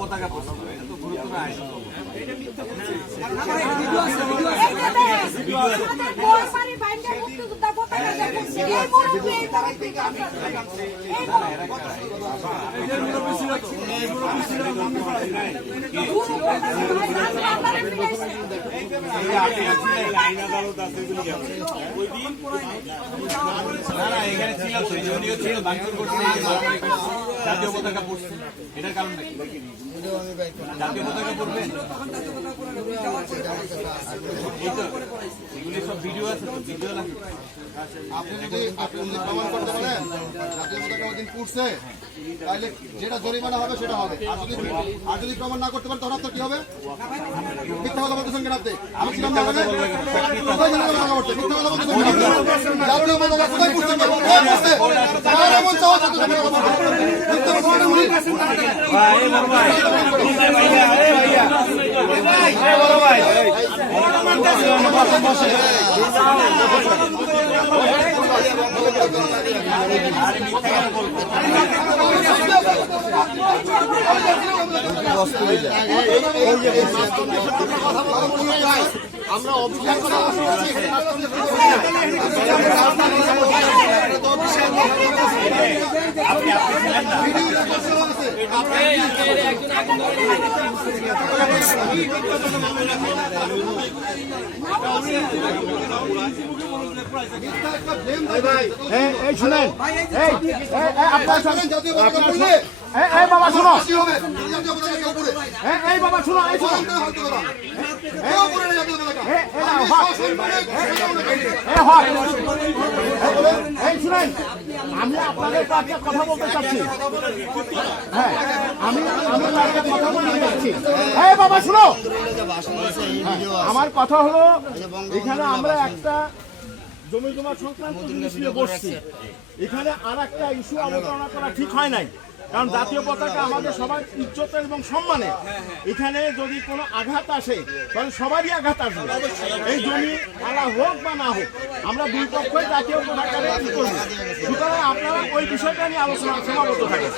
পতাকা পড়ছিল এটা তো গুরুত্ব নাই এখানে ছিল তো ছিল জাতীয় পতাকা পড়ছে এটার কারণ নাকি জাতীয় পতাকা পড়বেন এগুলি সব ভিডিও আছে তো ভিডিও লাগে আপনি যদি প্রমাণ করতে পারেন জাতীয় পতাকা ওই দিন পড়ছে তাহলে যেটা জরিমানা হবে সেটা হবে আর যদি প্রমাণ না করতে পারেন তখন আপনার কি হবে মিথ্যা কথা বলতেছেন কেন আপনি আমি ছিলাম না ওখানে মিথ্যা কথা বলতেছেন জাতীয় পতাকা কোথায় পড়ছে এমন চাওয়া আমরা অভিযান করা শুনেন এই বাবা শোনো এই বাবা শোনো এই শুনেন আমি আপনাদের কাছে কথা বলতে চাচ্ছি হ্যাঁ আমি কথা বলতে চাচ্ছি এই বাবা শোনো আমার কথা হলো এখানে আমরা একটা জমি জমা সংক্রান্ত জিনিস নিয়ে বসছি এখানে আর একটা ইস্যু আলোচনা করা ঠিক হয় নাই কারণ জাতীয় পতাকা আমাদের সবার ইজ্জতের এবং সম্মানে এখানে যদি কোনো আঘাত আসে তাহলে সবারই আঘাত আসবে এই জমি আলা হোক বা না হোক আমরা দুই পক্ষই জাতীয় পতাকারে কি করবো সুতরাং আপনারা ওই বিষয়টা নিয়ে আলোচনা সীমাবদ্ধ থাকেন।